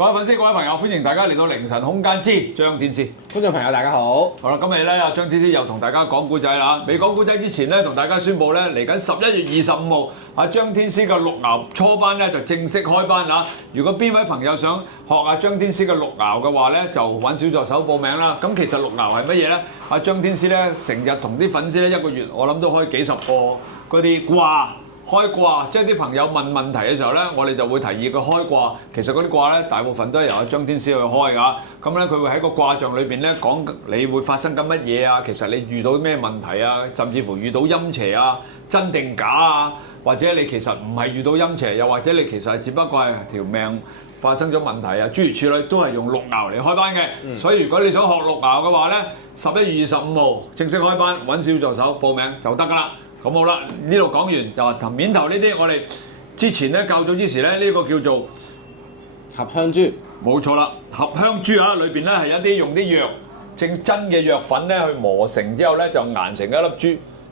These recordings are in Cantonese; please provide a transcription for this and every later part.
各位粉絲、各位朋友，歡迎大家嚟到凌晨空間之張天師。觀眾朋友大家好。好啦，今日咧阿張天師又同大家講古仔啦。未講古仔之前咧，同大家宣布咧，嚟緊11月25號，阿張天師嘅六爻初班咧就正式開班啦。如果邊位朋友想學阿張天師嘅六爻嘅話咧，就揾小助手報名啦。咁其實六爻係乜嘢咧？阿張天師咧成日同啲粉絲咧一個月，我諗都開幾十個嗰啲卦。開卦，即係啲朋友問問題嘅時候咧，我哋就會提議佢開卦。其實嗰啲卦咧，大部分都係由阿張天師去開㗎。咁咧，佢會喺個卦象裏邊咧講你會發生緊乜嘢啊？其實你遇到咩問題啊？甚至乎遇到陰邪啊，真定假啊？或者你其實唔係遇到陰邪，又或者你其實只不過係條命發生咗問題啊？諸如此類都係用六爻嚟開班嘅。所以如果你想學六爻嘅話咧，11月25號正式開班，揾小助手報名就得㗎啦。咁好啦，呢度講完就話面頭呢啲，我哋之前咧較早之時咧，呢個叫做合香珠，冇錯啦，合香珠啊，裏邊咧係一啲用啲藥正真嘅藥粉咧去磨成之後咧就研成一粒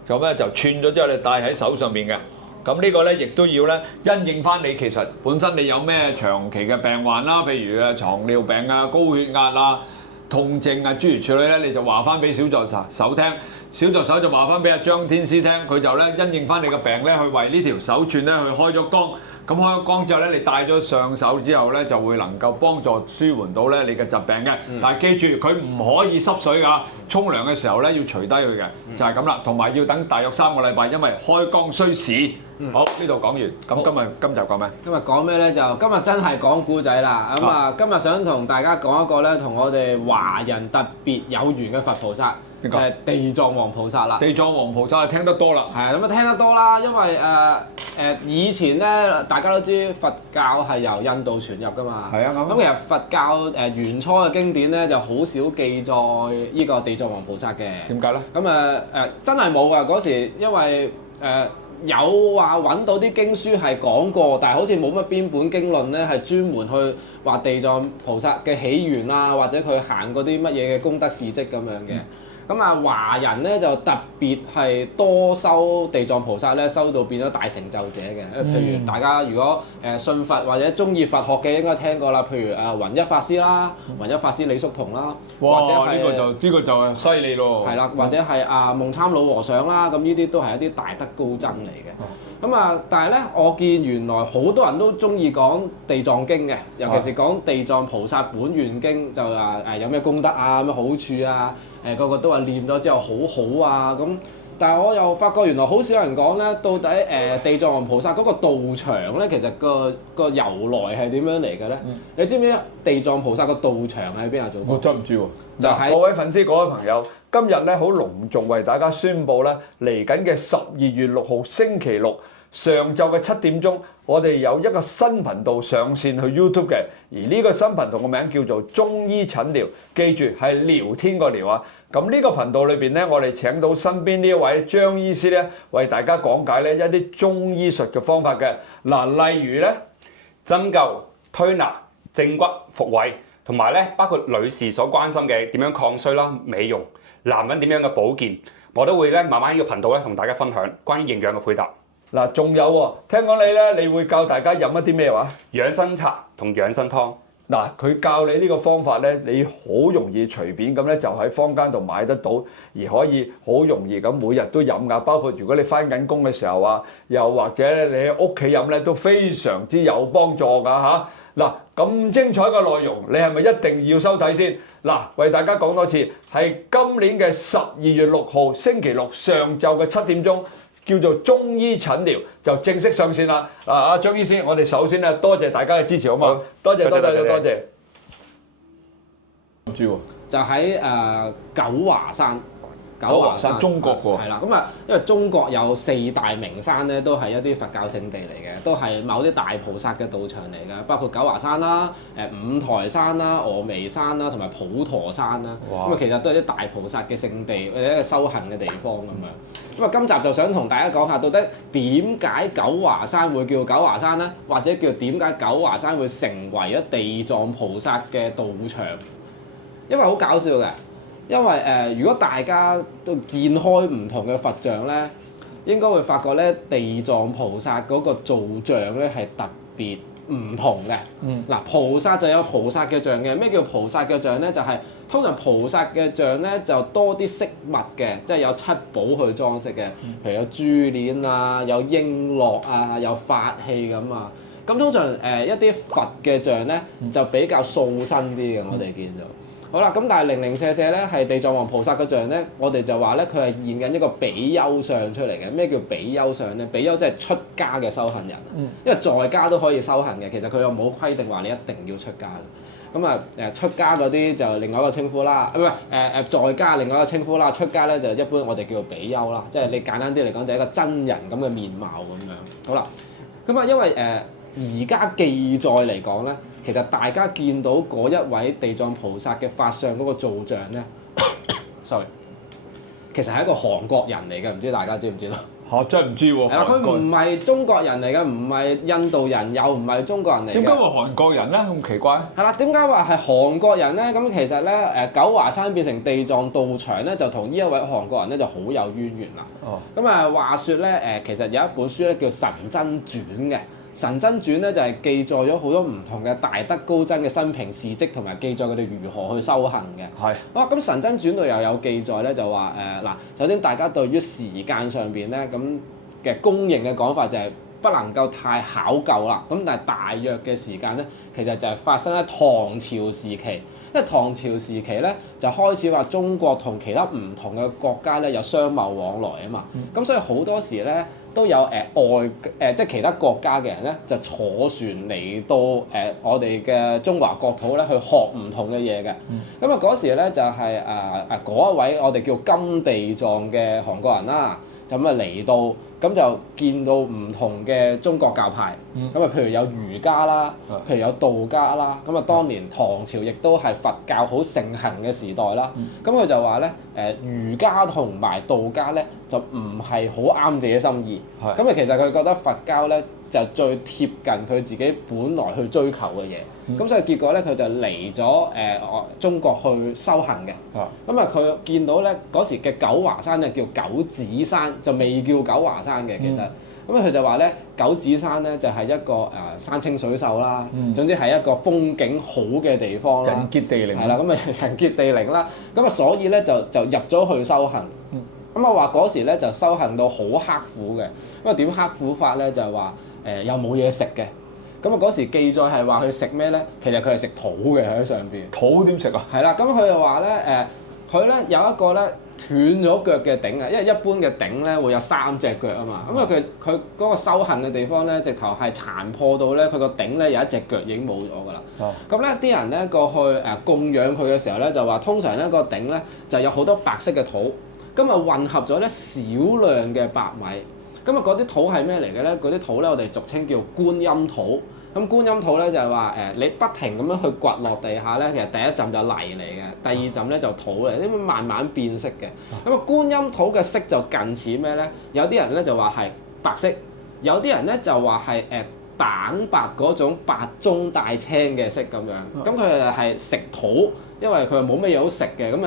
珠，咁咧就串咗之後你戴喺手上邊嘅。咁呢個咧亦都要咧因應翻你其實本身你有咩長期嘅病患啦，譬如啊糖尿病啊、高血壓啊、痛症啊諸如此類咧，你就話翻俾小助手聽。小助手就話翻俾阿張天師聽，佢就咧因應翻你個病咧，去為呢條手串咧去開咗光。咁開咗光之後咧，你戴咗上手之後咧，就會能夠幫助舒緩到咧你嘅疾病嘅。但係記住，佢唔可以濕水㗎，沖涼嘅時候咧要除低佢嘅，就係咁啦。同埋要等大約3個禮拜，因為開光需時。好，呢度講完。咁今集講咩？今日講咩咧？就今日真係講古仔啦。咁啊，今日想同大家講一個咧，同我哋華人特別有緣嘅佛菩薩。就係地藏王菩薩啦。地藏王菩薩聽得多啦。係咁啊，聽得多啦，因為以前咧，大家都知佛教係由印度傳入噶嘛。係啊，咁其實佛教原初嘅經典咧，就好少記載呢個地藏王菩薩嘅。點解咧？咁真係冇㗎嗰時，因為有話揾到啲經書係講過，但係好似冇乜邊本經論咧係專門去話地藏菩薩嘅起源啊，或者佢行過啲乜嘢嘅功德事蹟咁樣嘅。咁啊，華人咧就特別係多修地藏菩薩咧，修到變咗大成就者嘅。譬如大家如果信佛或者中意佛學嘅，應該聽過啦。譬如弘一法師啦，弘一法師李叔同啦，哇！或者係呢個就係犀利咯。係啦，或者係夢參老和尚啦，咁呢啲都係一啲大德高僧嚟嘅。咁啊，但係咧，我見原來好多人都中意講地藏經嘅，尤其是講地藏菩薩本願經，就話有咩功德啊、咩好處啊，個個都話念咗之後好好啊咁。但係我又發覺原來好少人講咧，到底地藏王菩薩嗰個道場咧，其實個由來係點樣嚟嘅咧？你知唔知地藏菩薩個道場喺邊度做？我真唔知喎。就係各位粉絲、各位朋友，今日咧好隆重為大家宣佈咧，嚟緊嘅12月6號星期六上晝嘅7點鐘，我哋有一個新頻道上線去 YouTube 嘅，而呢個新頻道嘅名叫做中醫診療，記住係聊天個聊啊。咁呢個頻道裏邊咧，我哋請到身邊呢一位張醫師咧，為大家講解咧一啲中醫術嘅方法嘅。嗱，例如咧針灸、推拿、正骨、復位，同埋咧包括女士所關心嘅點樣抗衰啦、美容，男人點樣嘅保健，我都會咧慢慢呢個頻道咧同大家分享關於營養嘅配搭。嗱，仲有喎，聽講你咧，你會教大家飲一啲咩話？養生茶同養生湯。嗱，佢教你呢個方法咧，你好容易隨便咁咧就喺坊間度買得到，而可以好容易咁每日都飲噶。包括如果你返緊工嘅時候啊，又或者你喺屋企飲咧，都非常之有幫助㗎嚇。嗱，咁精彩嘅內容，你係咪一定要收睇先？嗱，為大家講多次，係今年嘅12月6號星期六上晝嘅7點鐘。叫做中醫診療就正式上線啦！阿張醫師，我哋首先咧多謝大家嘅支持，好嘛？多謝。唔知喎，就喺九華山。九華山中國喎。係啦，咁因為中國有4大名山咧，都係一啲佛教聖地嚟嘅，都係某啲大菩薩嘅道場嚟嘅，包括九華山啦、五台山啦、峨眉山啦，同埋普陀山啦。咁其實都係啲大菩薩嘅聖地或者一個修行嘅地方咁樣。咁啊，今集就想同大家講下，到底點解九華山會叫九華山咧？或者叫點解九華山會成為咗地藏菩薩嘅道場？因為好搞笑嘅。因為如果大家都見開唔同嘅佛像咧，應該會發覺咧，地藏菩薩嗰個造像咧係特別唔同嘅。嗱，菩薩就有菩薩嘅像嘅。咩叫菩薩嘅像咧？就係、通常菩薩嘅像咧就多啲飾物嘅，即係有七寶去裝飾嘅，譬如有珠鏈啊、有瓔珞啊、有法器咁啊。咁通常一啲佛嘅像咧就比較素身啲嘅，我哋見到。好啦，咁但係零零舍舍咧係地藏王菩薩嘅像咧，我哋就話咧佢係現緊一個比丘相出嚟嘅。咩叫比丘相咧？比丘即係出家嘅修行人，因為在家都可以修行嘅。其實佢又冇規定話你一定要出家嘅。咁啊出家嗰啲就另外一個稱呼啦，唔係在家另外一個稱呼啦。出家咧就一般我哋叫做比丘啦，即係你簡單啲嚟講就係一個真人咁嘅面貌咁樣。好啦，咁啊因為而家記載嚟講咧，其實大家見到嗰一位地藏菩薩嘅法相嗰個造像咧，sorry，其實係一個韓國人嚟嘅，唔知大家知唔知道？嚇，真係唔知喎。係啦，佢唔係中國人嚟嘅，唔係印度人，又唔係中國人嚟嘅。點解話韓國人咧？咁奇怪？係啦，點解話係韓國人咧？咁其實咧，九華山變成地藏道場咧，就同呢一位韓國人咧就好有淵源啦。哦。咁話説咧，其實有一本書咧叫《神真傳》嘅。《神真傳》咧就係記載咗好多唔同嘅大德高僧嘅生平事蹟，同埋記載佢哋如何去修行嘅。係。好啦，咁《神真傳》度又有記載咧，就話嗱，首先大家對於時間上邊咧咁嘅公認嘅講法就係不能夠太考究啦。咁但係大約嘅時間咧，其實就係發生喺唐朝時期。因為唐朝時期咧就開始話中國同其他唔同嘅國家咧有商貿往來啊嘛。咁所以好多時咧都有即係其他國家嘅人咧就坐船嚟到我哋嘅中華國土咧去學唔同嘅嘢嘅。咁啊嗰時咧就係嗰一位我哋叫金地藏嘅韓國人啦。就咁啊嚟到，咁就見到唔同嘅中國教派，咁啊譬如有儒家啦，譬如有道家啦，咁啊當年唐朝亦都係佛教好盛行嘅時代啦，咁佢就話咧儒家同埋道家咧就唔係好啱自己心意，咁啊其實佢覺得佛教咧就最貼近佢自己本來去追求嘅嘢，咁所以結果咧佢就嚟咗中國去修行嘅，咁啊佢見到咧嗰時嘅九華山就叫九指山，就未叫九華山嘅其實，咁佢就話咧九指山咧就係一個山清水秀啦，總之係一個風景好嘅地方啦，人傑地靈，係啦，咁啊人傑地靈啦，咁啊所以咧就入咗去修行，咁啊話嗰時咧就修行到好刻苦嘅，咁啊點刻苦法咧就係話又冇嘢食嘅，咁啊嗰時記載係話佢食咩咧？其實佢係食土嘅喺上邊。土點食啊？係啦，咁佢就話咧佢咧有一個咧斷咗腳嘅頂啊，因為一般嘅頂咧會有3隻腳啊嘛，咁啊佢嗰個修行嘅地方咧，直頭係殘破到咧佢個頂咧有一隻腳已經冇咗㗎啦。咁咧啲人咧過去供養佢嘅時候咧，就話通常咧個頂咧就有好多白色嘅土，咁啊混合咗咧少量嘅白米。咁啊嗰啲土係咩嚟嘅咧？嗰啲土咧我哋俗稱叫觀音土。咁觀音土咧就係話你不停咁樣去掘落地下咧，其實第一浸就泥嚟嘅，第二浸咧就土嚟，因為慢慢變色嘅。咁啊觀音土嘅色就近似咩咧？有啲人咧就話係白色，有啲人咧就話係蛋白嗰種白中帶青嘅色咁樣。咁佢就係食土，因為佢冇乜嘢好食嘅，咁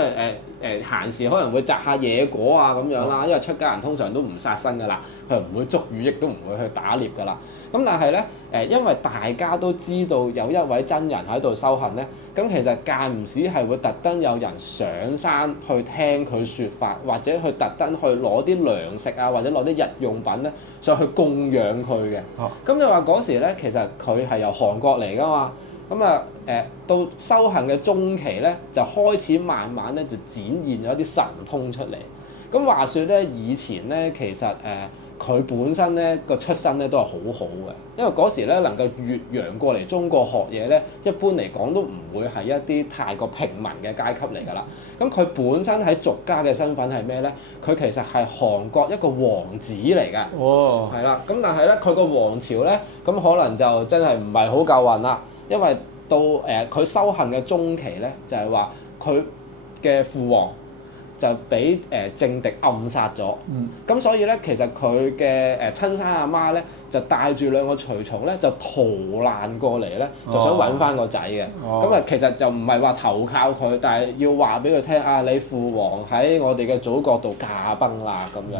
閒時可能會摘下野果啊咁樣啦。因為出家人通常都唔殺生㗎啦，佢唔會捉魚，亦都唔會去打獵㗎啦。咁但係咧因為大家都知道有一位真人喺度修行咧，咁其實間唔時係會特登有人上山去聽佢説法，或者去特登去攞啲糧食啊，或者攞啲日用品咧上去供養佢嘅。咁你話嗰時咧，其實佢係由韓國嚟㗎嘛，咁到修行嘅中期咧，就開始慢慢咧就展現咗啲神通出嚟。咁話說咧，以前咧其實佢本身咧個出身咧都係好好嘅，因為嗰時咧能夠越洋過嚟中國學嘢咧，一般嚟講都唔會係一啲太過平民嘅階級嚟㗎啦。咁佢本身喺俗家嘅身份係咩咧？佢其實係韓國一個王子嚟㗎。哦，係啦。咁但係咧，佢個王朝咧，咁可能就真係唔係好夠運啦，因為到佢修行嘅中期咧，就係話佢嘅父王就俾政敵暗殺咗，咁所以咧其實佢嘅親生阿媽咧就帶住2個隨從咧就逃難過嚟咧，就想揾翻個仔嘅。咁啊其實就唔係話投靠佢，但係要話俾佢聽啊，你父王喺我哋嘅祖國度駕崩啦咁樣。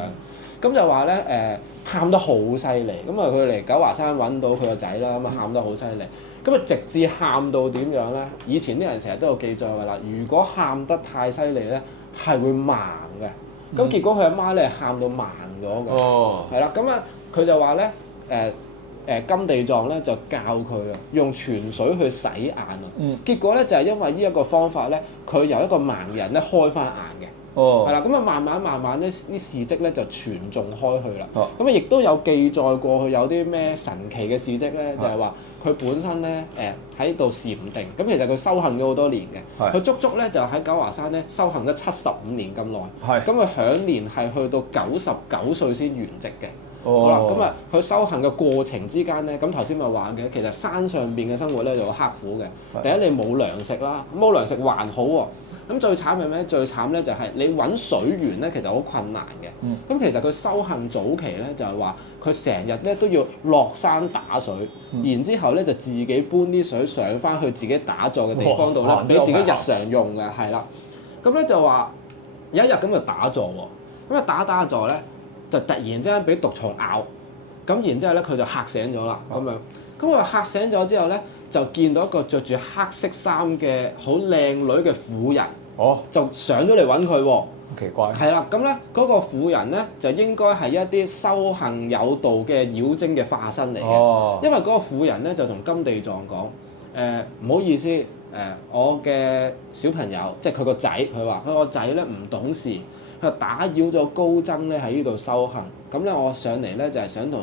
咁就話咧喊得好犀利，咁啊佢嚟九華山揾到佢個仔啦，咁啊喊得好犀利，咁啊直至喊到點樣咧？以前啲人成日都有記載㗎啦，如果喊得太犀利咧，係會盲嘅。咁結果佢阿媽咧喊到盲咗㗎，係啦，咁啊佢就話咧金地藏咧就教佢啊，用泉水去洗眼啊。結果咧就係因為呢一個方法咧，佢由一個盲人咧開翻眼嘅。係啦，咁啊慢慢咧啲事蹟咧就傳頌開去啦。咁啊亦都有記載過佢有啲咩神奇嘅事蹟咧，就係話佢本身咧喺度禪定，咁其實佢修行咗好多年嘅，佢足足咧就喺九華山咧修行咗75年咁耐。咁佢享年係去到99歲先圓寂嘅。好啦，咁啊，佢修行嘅過程之間咧，咁頭先咪話嘅，其實山上邊嘅生活咧就好刻苦嘅。第一你冇糧食啦，冇糧食還好喎。咁最慘係咩？最慘咧就係你揾水源咧，其實好困難嘅。咁其實佢修行早期咧就係話，佢成日咧都要落山打水，然之後咧就自己搬啲水上翻去自己打坐嘅地方度咧，俾自己日常用嘅，係啦。咁咧就話有一日咁就打坐喎，咁啊打坐咧。就突然之間俾毒蟲咬，咁然之後咧佢就嚇醒咗啦，咁樣，咁佢嚇醒咗之後咧，就見到一個着住黑色衫嘅好靚女嘅婦人，就上咗嚟揾佢喎。奇怪。係啦，咁咧嗰個婦人咧就應該係一啲修行有道嘅妖精嘅化身嚟嘅，因為嗰個婦人咧就同金地藏講，唔好意思，我嘅小朋友即係佢個仔，佢話佢個仔咧唔懂事。佢打擾咗高僧咧喺呢度修行，咁咧我上嚟咧就係想同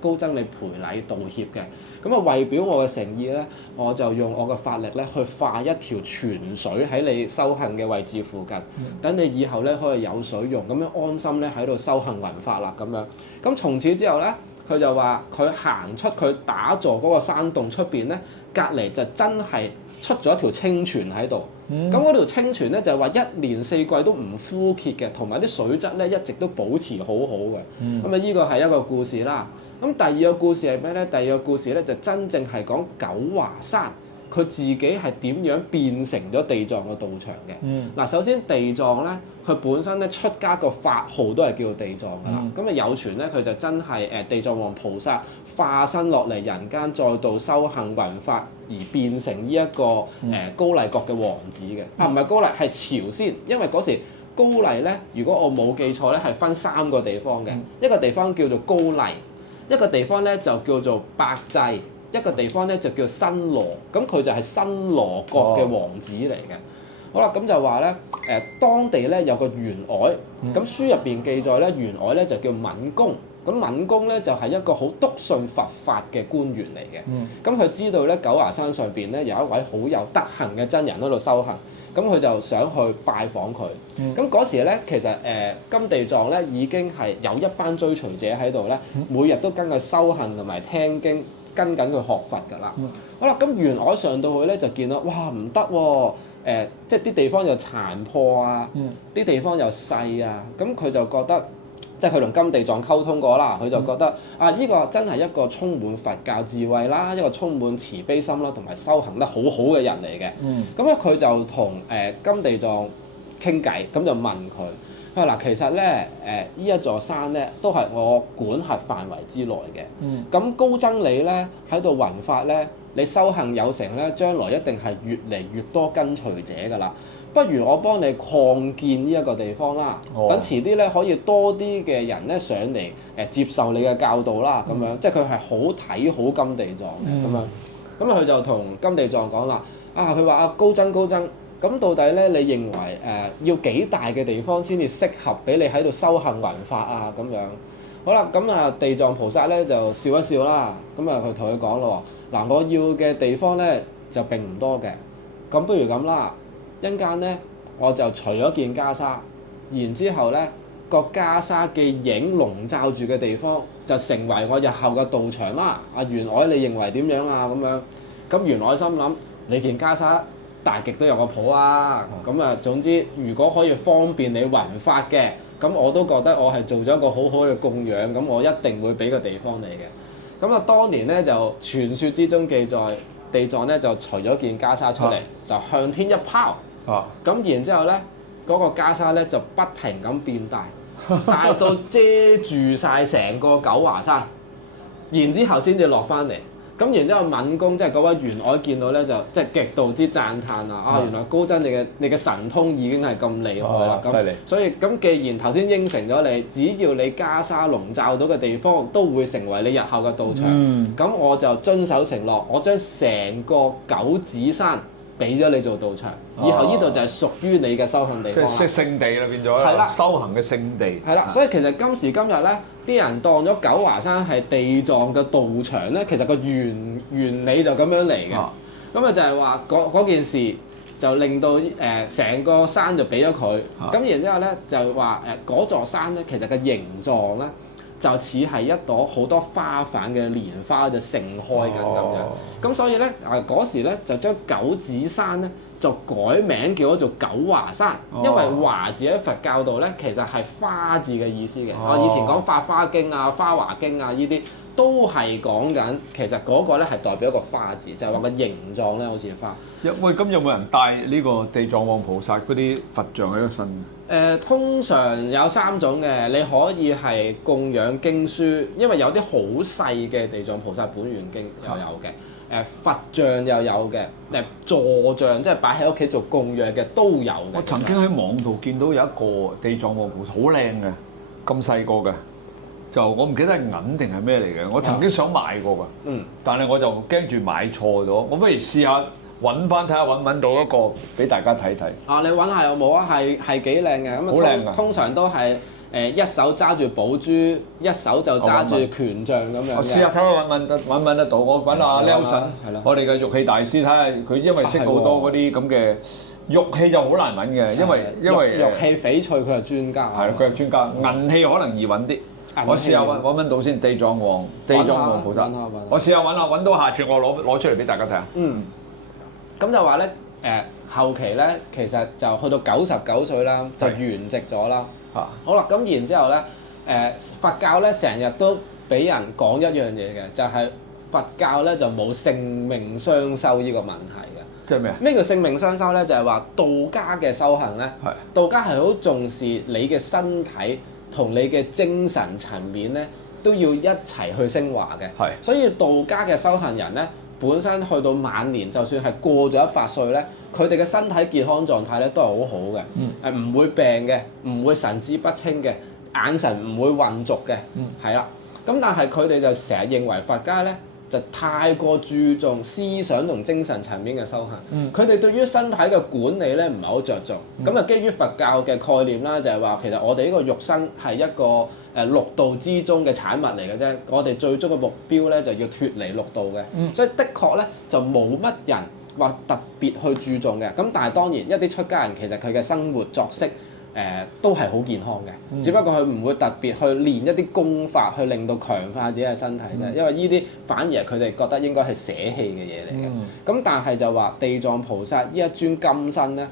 高僧你賠禮道歉嘅，咁啊為表我嘅誠意咧，我就用我嘅法力咧去化一條泉水喺你修行嘅位置附近，等你以後咧可以有水用，咁樣安心咧喺度修行雲法啦咁樣。咁從此之後咧，佢就話佢行出佢打坐嗰個山洞出邊咧，隔離就真係出咗一條清泉喺度。咁嗰條清泉咧就係話一年四季都唔枯竭嘅，同埋啲水質咧一直都保持好好嘅。咁啊呢個係一個故事啦。咁第二個故事係咩咧？第二個故事咧就真正係講九華山佢自己係點樣變成咗地藏嘅道場嘅。嗱，首先地藏咧，佢本身咧出家個法號都係叫地藏㗎啦。咁啊有傳咧，佢就真係地藏王菩薩化身落嚟人間，再度修行雲法而變成呢一個高麗國嘅王子嘅。唔係高麗，係朝鮮，因為嗰時高麗咧，如果我冇記錯咧，係分3個地方嘅。一個地方叫做高麗，一個地方咧就叫做百濟，一個地方咧就叫新羅。咁佢就係新羅國嘅王子嚟嘅。好啦，咁就話咧當地咧有個員外，咁書入邊記載咧員外咧就叫敏公。咁敏公咧就係一個好篤信佛法嘅官員嚟嘅。咁佢知道咧九華山上邊咧有一位好有德行嘅真人喺度修行，咁佢就想去拜訪佢。咁嗰時咧其實金地藏咧已經係有一班追隨者喺度咧，每日都跟佢修行同埋聽經，跟緊佢學佛㗎啦。好啦，咁員外上到去咧就見到哇唔得喎，即係啲地方又殘破啊，啲地方又細啊，咁佢就覺得。即係佢同金地藏溝通過啦，佢就覺得呢個真係一個充滿佛教智慧啦，一個充滿慈悲心啦，同埋修行得好好嘅人嚟嘅。咁咧佢就同金地藏傾偈，咁就問佢：嗱，其實咧呢一座山咧都係我管轄範圍之內嘅。咁高僧你咧喺度雲法咧，你修行有成咧，將來一定係越嚟越多跟隨者㗎啦。不如我幫你擴建呢一個地方啦，等遲啲咧可以多啲嘅人咧上嚟接受你嘅教導啦，咁樣即係佢係好睇好金地藏嘅咁樣。咁佢就同金地藏講啦，佢話高僧，咁到底咧你認為要幾大嘅地方先至適合俾你喺度修行雲法啊咁樣？好啦，咁地藏菩薩咧就笑一笑啦，咁佢同佢講咯，嗱，我要嘅地方咧就並唔多嘅，咁不如咁啦。一陣間咧，我就除咗件袈裟，然之後咧個袈裟嘅影籠罩住嘅地方，就成為我日後嘅道場啦。員外你認為點樣啊？咁樣，咁員外心諗你件袈裟大極都有個譜啊。咁總之如果可以方便你雲法嘅，咁我都覺得我係做咗一個好好嘅供養，咁我一定會俾個地方你嘅。咁當年咧就傳說之中記載，地藏咧就除咗件袈裟出嚟，就向天一拋。咁然之後咧，嗰個袈裟咧就不停咁變大，大到遮住晒成個九華山，然之後先至落翻嚟。咁然之後敏公即係嗰位員外見到咧，就即係極度之讚歎啦！啊，原來高僧你嘅神通已經係咁厲害啦！犀利！所以咁既然頭先應承咗你，只要你袈裟籠罩到嘅地方都會成為你日後嘅道場，咁我就遵守承諾，我將成個九指山俾咗你做道場，以後呢度就係屬於你嘅修行地方啦。即係聖地啦，變咗啦，修行嘅聖地。係啦，所以其實今時今日咧，啲人當咗九華山係地藏嘅道場咧，其實個原理就咁樣嚟嘅。咁啊就係話嗰件事就令到成個山就俾咗佢。咁然之後咧就話嗰座山咧，其實嘅形狀咧，就似係一朵好多花瓣嘅蓮花就盛開緊咁樣，咁所以咧嗰時咧就將九指山咧就改名叫咗做九華山，因為華字喺佛教度咧其實係花字嘅意思嘅。我以前講《法華經》啊、《花華經》啊呢啲都係講緊，其實嗰個咧係代表一個花字，就係話個形狀咧好似花。喂，咁有冇人帶呢個地藏王菩薩嗰啲佛像喺個身？通常有3種嘅，你可以係供養經書，因為有啲好細嘅地藏菩薩本願經又有嘅，佛像又有嘅，坐像即係擺喺屋企做供養嘅都有嘅。我曾經喺網度見到有一個地藏王菩薩好靚嘅，咁細個嘅，就我唔記得係銀定係咩嚟嘅，我曾經想買過㗎，但係我就驚住買錯咗，我不如試下。揾翻睇下揾唔揾到一個俾大家睇睇。啊，你揾下有冇啊？係幾靚嘅，咁好靚㗎。通常都係一手揸住寶珠，一手就揸住權杖咁樣。我試下睇下揾唔揾得到。我揾阿 Nelson，我哋嘅玉器大師睇下佢，因為識好多嗰啲咁嘅玉器就好難揾嘅，因為玉器翡翠佢係專家。係，佢係專家。銀器可能易揾啲。我試下揾到先，地藏王菩薩。我試下揾到下次我攞出嚟俾大家睇下。咁就話咧，後期咧，其實就去到99歲啦，就圓寂咗啦。好啦，咁然之後咧，佛教咧成日都俾人講一樣嘢嘅，就係佛教咧就冇性命雙修呢個問題嘅。即係咩啊？咩叫性命雙修咧？就係話道家嘅修行咧，道家係好重視你嘅身體同你嘅精神層面咧，都要一齊去升華嘅。所以道家嘅修行人咧，本身去到晚年，就算係過咗100歲咧，佢哋嘅身體健康狀態咧都係好好嘅，唔會病嘅，唔會神志不清嘅，眼神唔會混濁嘅，係啦。咁但係佢哋就成日認為佛家咧就太過注重思想同精神層面嘅修行，佢哋對於身體嘅管理咧唔係好着重。咁啊，基於佛教嘅概念啦，就係話其實我哋呢個肉身係一個六道之中嘅產物嚟嘅啫，我哋最終嘅目標咧就要脫離六道嘅，所以的確咧就冇乜人話特別去注重嘅。咁但係當然一啲出家人其實佢嘅生活作息都係好健康嘅，只不過佢唔會特別去練一啲功法去令到強化自己嘅身體啫，因為呢啲反而係佢哋覺得應該係捨棄嘅嘢嚟嘅。咁但係就話地藏菩薩呢一尊金身咧，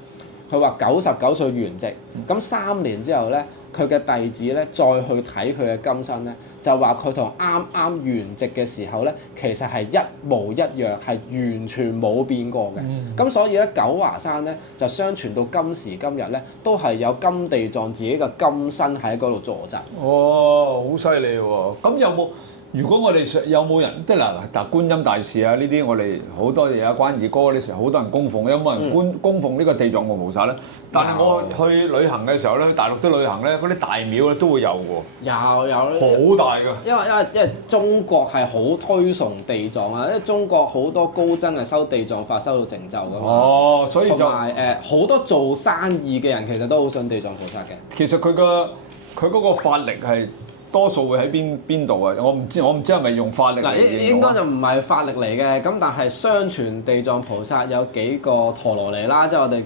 佢話99歲圓寂，咁3年之後咧，佢嘅弟子咧再去睇佢嘅金身咧，就話佢同啱啱圓寂嘅時候咧，其實係一模一樣，係完全冇變過嘅。咁所以咧，九華山咧就相傳到今時今日咧，都係有金地藏自己嘅金身喺嗰度坐鎮。哦，好犀利喎！咁有冇？如果我哋有冇人即係嗱觀音大士啊呢啲，我哋好多嘢啊，關二哥嗰啲時候好多人供奉，有冇人供奉呢個地藏王菩薩咧？但係我去旅行嘅時候咧，去大陸啲旅行咧，嗰啲大廟咧都會有喎。有好大㗎。因為中國係好推崇地藏啊，因為中國好多高僧係修地藏法修到成就㗎嘛。哦，所以就同埋好多做生意嘅人其實都好信地藏菩薩嘅。其實佢嗰個法力係。多數會喺邊度啊？我唔知係咪用法力嚟形容。應該就唔係法力嚟嘅，咁但係相傳地藏菩薩有幾個陀羅尼啦，即係我哋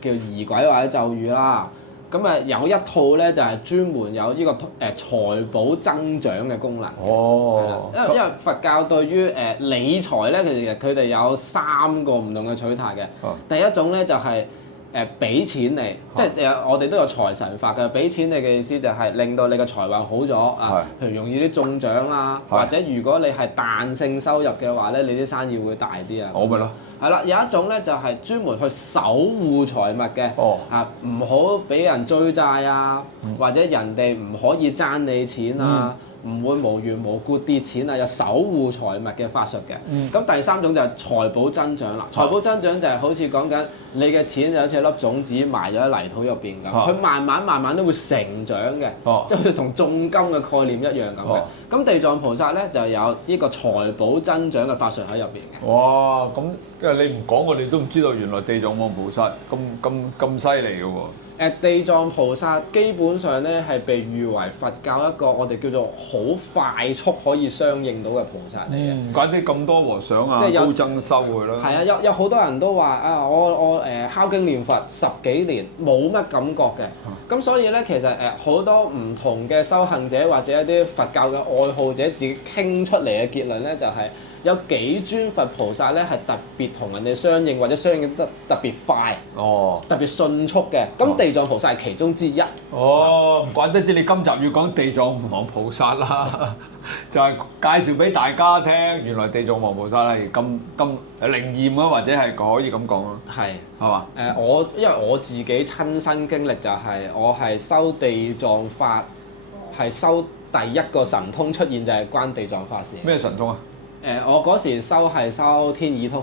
叫儀軌或者咒語啦。咁啊有一套咧就係專門有呢個財寶增長嘅功能。哦，因為佛教對於理財咧，其實佢哋有3個唔同嘅取態嘅。第一種咧就係俾錢你，即係我哋都有財神法嘅。俾錢你嘅意思就係令到你嘅財運好咗啊，譬如容易啲中獎啊，或者如果你係彈性收入嘅話咧，你啲生意會大啲啊。好咪咯。係啦，有一種咧就係專門去守護財物嘅，唔好俾人追債啊，或者人哋唔可以爭你錢啊。唔會無緣無故跌錢啊，有守護財物嘅法術嘅。咁第三種就係財寶增長啦。財寶增長就係好似講緊你嘅錢就好似一粒種子埋咗喺泥土入邊咁，佢慢慢都會成長嘅，即係好似同種金嘅概念一樣咁嘅。咁地藏菩薩咧就有呢個財寶增長嘅法術喺入邊嘅。哇！咁你唔講我哋都唔知道，原來地藏王菩薩咁犀利嘅喎。地藏菩薩基本上咧係被譽為佛教一個我哋叫做好快速可以相應到嘅菩薩嚟嘅。唔怪啲咁多和尚啊，高僧修佢啦。係啊，有好多人都話啊，我敲經念佛10幾年冇乜感覺嘅。咁所以咧，其實好多唔同嘅修行者或者一啲佛教嘅愛好者自己傾出嚟嘅結論咧，就係有幾尊佛菩薩咧係特別同人哋相應，或者相應得特別快，特別迅速嘅。咁地藏菩薩係其中之一。唔怪得知你今集要講地藏王菩薩啦，就係介紹俾大家聽，原來地藏王菩薩係咁靈驗啊，或者係可以咁講咯。係嘛？因為我自己親身經歷就係我係修地藏法，係修第一個神通出現就係關地藏法事。咩神通啊？我嗰時修係修天耳通，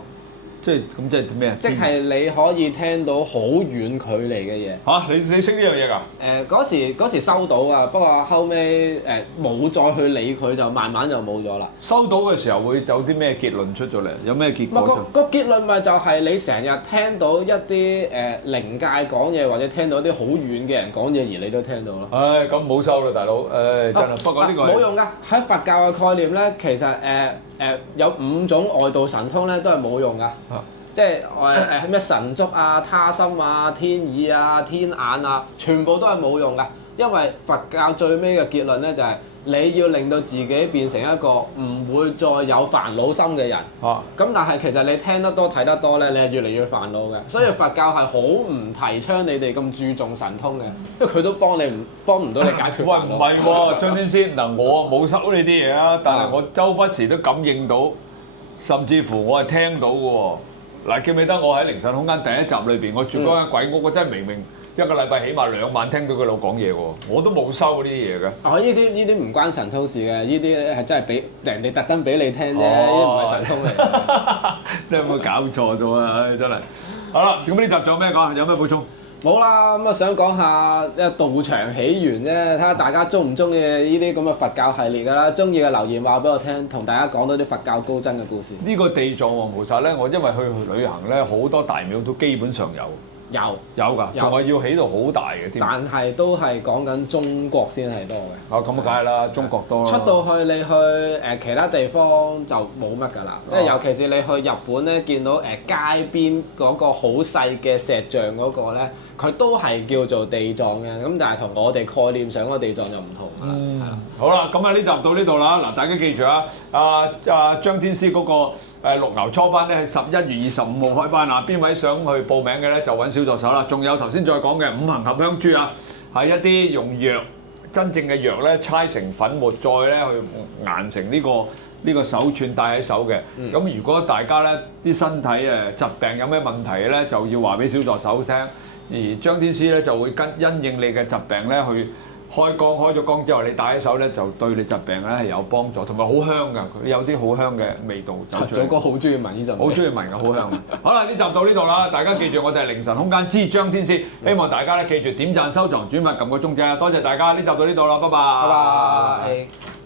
即係咩啊？即係你可以聽到好遠距離嘅嘢。嚇！你識呢樣嘢㗎？嗰時收到啊，不過後尾冇再去理佢，就慢慢就冇咗啦。收到嘅時候會有啲咩結論出咗嚟？有咩結果？個結論咪就係你成日聽到一啲靈界講嘢，或者聽到啲好遠嘅人講嘢，而你都聽到咯。唉，咁冇收啦，大佬。真係。不過呢個冇用㗎。喺佛教嘅概念咧，其實有5種外道神通咧，都係冇用㗎。即係咩神足啊、他心啊、天耳啊、天眼啊，全部都係冇用㗎。因為佛教最尾嘅結論咧，就係你要令到自己變成一個唔會再有煩惱心嘅人。咁但係其實你聽得多睇得多咧，你係越嚟越煩惱嘅。所以佛教係好唔提倡你哋咁注重神通嘅，因為佢都幫唔到你解決煩惱。喂，唔係喎，張天師，嗱我冇收呢啲嘢啊，但係我周不時都感應到，甚至乎我係聽到嘅喎。嗱，記唔記得我喺靈神空間第一集裏邊，我住嗰間鬼屋，我真係明一個禮拜起碼2晚聽到佢老講嘢喎，我都冇收嗰啲嘢嘅。呢啲唔關神通事嘅，呢啲係真係俾人哋特登俾你聽啫，呢啲唔係神通嚟。你有冇搞錯咗啊？唉，真係。好啦，咁呢集仲有咩講？有咩補充？冇啦，咁啊想講下道場起源啫，睇下大家中唔中意呢啲咁嘅佛教系列㗎啦。中意嘅留言話俾我聽，同大家講多啲佛教高僧嘅故事。呢個地藏王菩薩咧，我因為去旅行咧，好多大廟都基本上有。有㗎，仲係要起到好大嘅添。但係都係講緊中國先係多嘅。咁梗係啦，中國多啦。出到去你去其他地方就冇乜㗎啦。因為尤其是你去日本咧，見到街邊嗰個好細嘅石像嗰個咧，佢都係叫做地藏嘅。咁但係同我哋概念上嗰個地藏就唔同㗎啦。係啦。好啦，咁啊呢集到呢度啦。嗱，大家記住啊，張天師嗰個綠牛初班咧係11月25號開班啊！邊位想去報名嘅咧，就揾小助手啦。仲有頭先再講嘅5行合香珠啊，係一啲用藥真正嘅藥咧，搓成粉末，再咧去研成呢個手串戴喺手嘅。咁如果大家咧啲身體疾病有咩問題咧，就要話俾小助手聽。而張天師咧就會因應你嘅疾病咧去開咗光之後，你戴喺手咧就對你疾病咧係有幫助，同埋好香㗎，佢有啲好香嘅味道走出嚟。祖哥好中意聞呢陣，好中意聞㗎，好香。好啦，呢集到呢度啦，大家記住我哋係靈神空間之張天師，希望大家咧記住點讚、收藏、轉發、撳個鐘仔啊！多謝大家，呢集到呢度啦，拜拜。拜拜。